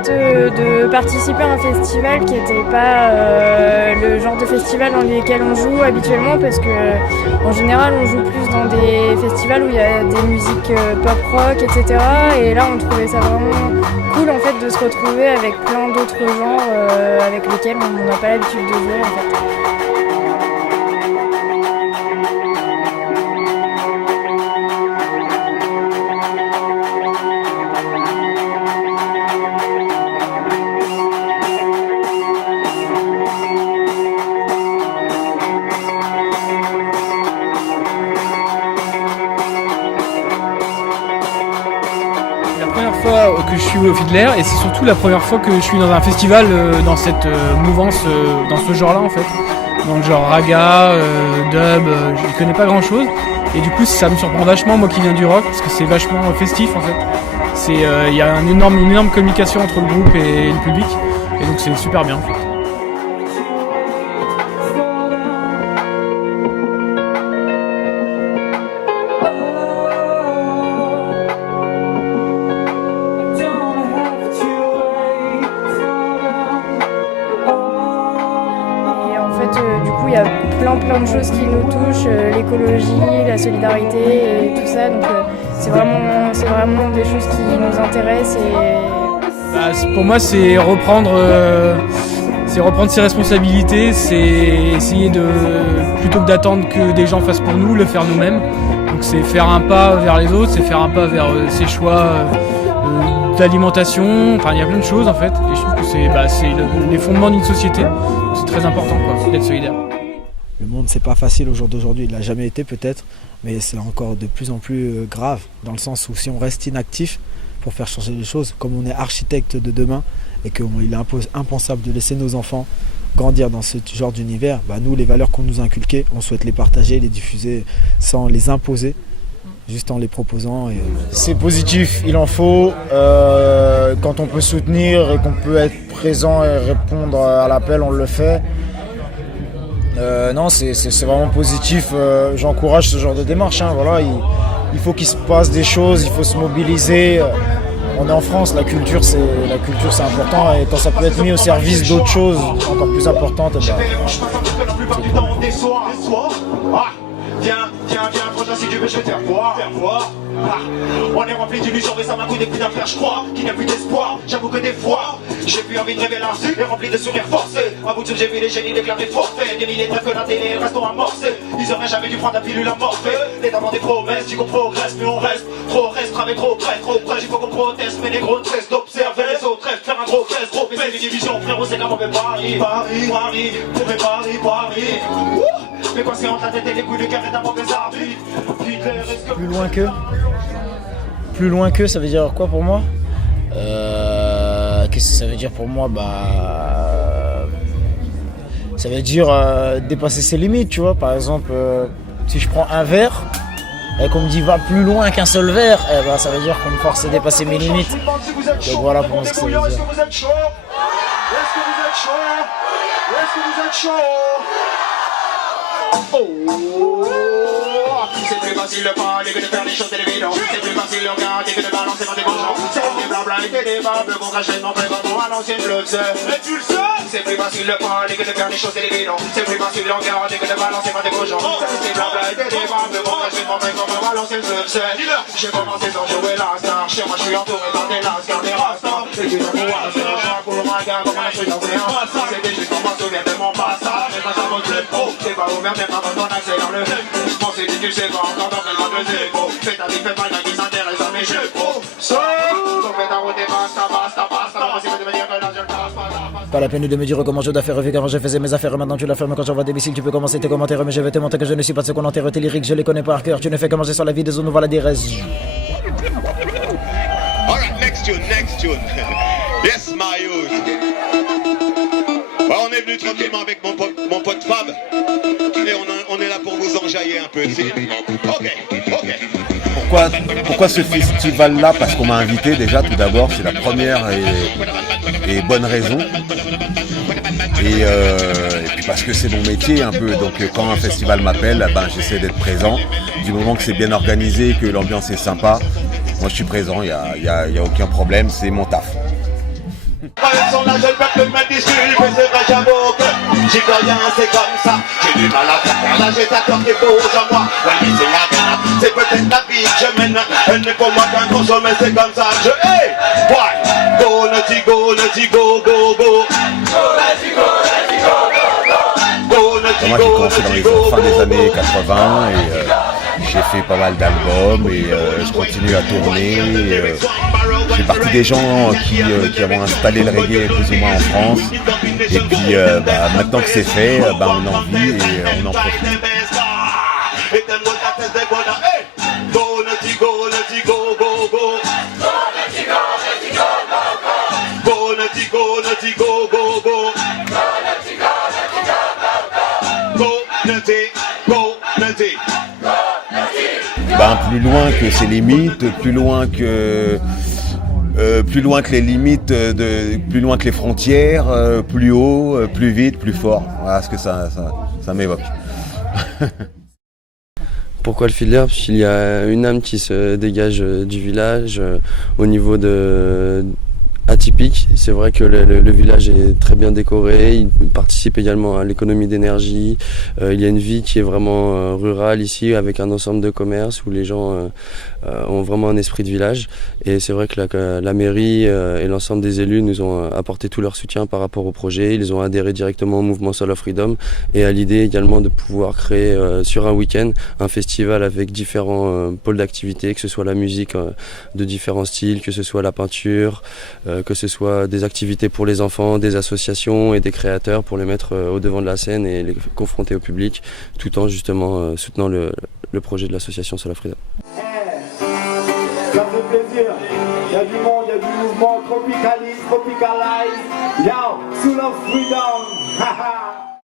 de participer à un festival qui n'était pas le genre de festival dans lesquels on joue habituellement, parce que en général on joue plus dans des festivals où il y a des musiques pop-rock, etc. Et là on trouvait ça vraiment cool en fait de se retrouver avec plein d'autres genres avec lesquels on n'a pas l'habitude de jouer en fait. Que je suis au Fiddler, et c'est surtout la première fois que je suis dans un festival dans cette mouvance, dans ce genre-là en fait, dans le genre raga, dub, je ne connais pas grand-chose, et du coup ça me surprend vachement, moi qui viens du rock, parce que c'est vachement festif en fait. Il y a une énorme communication entre le groupe et le public, et donc c'est super bien en fait. Du coup, il y a plein de choses qui nous touchent, l'écologie, la solidarité et tout ça. Donc, c'est vraiment des choses qui nous intéressent. Pour moi, c'est reprendre ses responsabilités, c'est essayer plutôt que d'attendre que des gens fassent pour nous, le faire nous-mêmes. Donc, c'est faire un pas vers les autres, c'est faire un pas vers ses choix d'alimentation. Enfin, il y a plein de choses en fait. Et je trouve que c'est les fondements d'une société. C'est très important d'être solidaire. Le monde c'est pas facile au jour d'aujourd'hui, il l'a jamais été peut-être, mais c'est encore de plus en plus grave, dans le sens où si on reste inactif pour faire changer les choses, comme on est architecte de demain et qu'il est impensable de laisser nos enfants grandir dans ce genre d'univers, nous les valeurs qu'on nous a inculquées, on souhaite les partager, les diffuser sans les imposer, juste en les proposant. C'est positif, il en faut, quand on peut soutenir et qu'on peut être présent et répondre à l'appel, on le fait. Non, c'est vraiment positif, j'encourage ce genre de démarche. Voilà, il faut qu'il se passe des choses, il faut se mobiliser. On est en France, la culture c'est important, et quand ça peut être mis au service d'autres choses encore plus importantes, Viens, prochain si tu veux, je vais te faire voir. On est rempli d'illusions, mais ça m'a coûté plus d'un frère, je crois, qu'il n'y a plus d'espoir. J'avoue que des fois, j'ai plus envie de rêver là, et rempli de sourires forcés. À bout de j'ai vu les génies déclarer forfait. Des milliers de rêves que la télé, restons amorcés. Ils auraient jamais dû prendre la pilule à morphée. Les davants des promesses, tu qu'on progresse, mais on reste trop restreint, mais trop près. Il faut qu'on proteste, mais les gros ne cessent d'observer les autres rêves. Faire un gros test, gros baisser les divisions, frérot, c'est comme on fait Paris. Mais quand c'est entre la tête et les couilles, le cœur est un mauvais arbitre. Plus loin que, ça veut dire quoi pour moi? Qu'est-ce que ça veut dire pour moi? Ça veut dire dépasser ses limites, tu vois. Par exemple, si je prends un verre et qu'on me dit va plus loin qu'un seul verre, ça veut dire qu'on me force à dépasser mes limites. Donc voilà pour moi ce que ça veut dire. Est-ce que vous êtes chaud? C'est plus facile de parler que de faire des choses évidentes. C'est plus facile de regarder que de balancer dans des bons gens. C'est des blabla et des débats, peu qu'on crachait de mon prévent à l'ancienne, je le sais. Mais tu le sais. C'est plus facile de parler que de faire des choses évidentes. C'est plus facile de regarder que de balancer dans des bons gens. C'est des blabla et des débats, peu qu'on crachait de mon prévent à l'ancienne, je le sais. J'ai commencé sans jouer la star. Chez moi, je suis entouré par des lascars, des rastas. Et du coup, c'est un chat pour le regard, comme un truc dans un passage. C'était juste qu'on m'en souvient de mon passage. Mais quand ça vaut le pro, c'est pas ouvert, mais pas quand on accélère le tu sais pas encore dans quel monde de zéro. Fais ta vie, fais pas qui s'intéresse à mes jeux pro. Donc fais ta route et basta. Moi, c'est de me dire que là je le passe. Pas la peine de me dire comment je dois faire, vu qu'avant je faisais mes affaires, maintenant tu la fermes. Quand j'envoie des missiles, tu peux commencer tes commentaires, mais je vais te montrer que je ne suis pas ce qu'on enterre. Tes lyriques, je les connais par cœur. Tu ne fais que manger sur la vie des autres, nous voilà des restes. Alright, next tune. Yes, my youth. On est venu tranquillement avec mon pote Fab. Et on est là pour vous enjailler un peu. Ok. Pourquoi ce festival-là? Parce qu'on m'a invité déjà, tout d'abord, c'est la première et bonne raison. Et puis parce que c'est mon métier un peu, donc quand un festival m'appelle, j'essaie d'être présent. Du moment que c'est bien organisé, que l'ambiance est sympa, moi je suis présent, il y a aucun problème, c'est mon taf. Son âge, le peuple me discute, mais c'est vrai, j'avoue que j'y peux rien, c'est comme ça. J'ai du mal à faire l'agitateur qui bouge en moi. Oui, c'est la garde, c'est peut-être la vie que je mène. Elle n'est pas moi qu'un consomme, mais c'est comme ça que je hais. Why? Go, nutty, go, nutty, go, go, go. Go, nutty, go, nutty, go, go, go. Go, nutty, Moi, j'ai go, commencé dans nutty, les go, fin des go, années go. 80 et j'ai fait pas mal d'albums et je continue à tourner. Je fais partie des gens qui ont installé le reggae plus ou moins en France. Et puis maintenant que c'est fait, on en vit et on en profite. Go, nutty, go, nutty, go, go, go. Go, nutty, go, nutty, go, go, go. Go, nutty, go, nutty. Plus loin que ses limites, plus loin que les limites, plus loin que les frontières, plus haut, plus vite, plus fort. Voilà ce que ça m'évoque. Pourquoi le Fiddler? Parce qu'il y a une âme qui se dégage du village au niveau atypique. C'est vrai que le village est très bien décoré, il participe également à l'économie d'énergie. Il y a une vie qui est vraiment rurale ici, avec un ensemble de commerces où les gens ont vraiment un esprit de village. Et c'est vrai que la mairie et l'ensemble des élus nous ont apporté tout leur soutien par rapport au projet. Ils ont adhéré directement au mouvement Soul of Freedom et à l'idée également de pouvoir créer sur un week-end un festival avec différents pôles d'activité, que ce soit la musique de différents styles, que ce soit la peinture, que ce soit des activités pour les enfants, des associations et des créateurs pour les mettre au devant de la scène et les confronter au public, tout en justement soutenant le projet de l'association Soul of Freedom. Ça fait plaisir, il y a du monde, il y a du mouvement, tropicalise, tropicalize, yo, Soul of Freedom, haha.